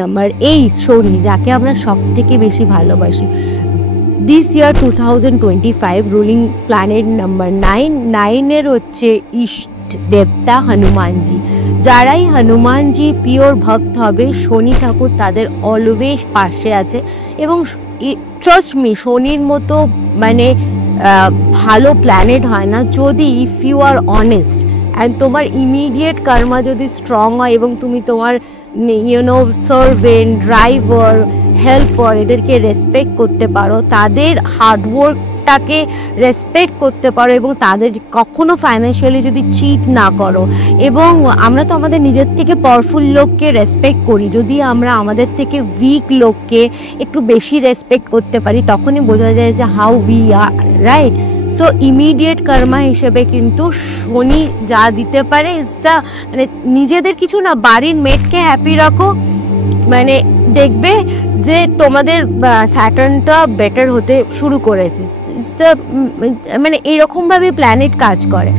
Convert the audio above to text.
Number 8 শনি, যাকে আমরা সব থেকে বেশি ভালোবাসি। This year 2025 ruling planet number 9 হচ্ছে ইষ্ট দেবতা হনুমানজি। যারাই হনুমানজি পিওর ভক্ত হবে, শনি ঠাকুর তাদের অলওয়েজ পাশে আছে। এবং ট্রাস্ট মি, শনির মতো মানে ভালো প্ল্যানেট হয় না যদি if you are honest and তোমার ইমিডিয়েট কর্মা যদি স্ট্রং হয় এবং তুমি তোমার সার্ভেন্ট, ড্রাইভার, হেল্পার এদেরকে রেসপেক্ট করতে পারো, তাদের হার্ডওয়ার্কটাকে রেসপেক্ট করতে পারো এবং তাদের কখনো ফাইন্যান্সিয়ালি যদি চিট না করো। এবং আমরা তো আমাদের নিজের থেকে পাওয়ারফুল লোককে রেসপেক্ট করি, যদি আমরা আমাদের থেকে উইক লোককে একটু বেশি রেসপেক্ট করতে পারি তখনই বোঝা যায় যে how we are, right? So immediate karma হিসেবে কিন্তু শনি যা দিতে পারে ইটস দ্য, মানে নিজেদের কিছু না, বাড়ির মেটকে হ্যাপি রাখো, মানে দেখবে যে তোমাদের স্যাটার্নটা বেটার হতে শুরু করেছে। ইটস দ্য, মানে এইরকমভাবে প্ল্যানেট কাজ করে।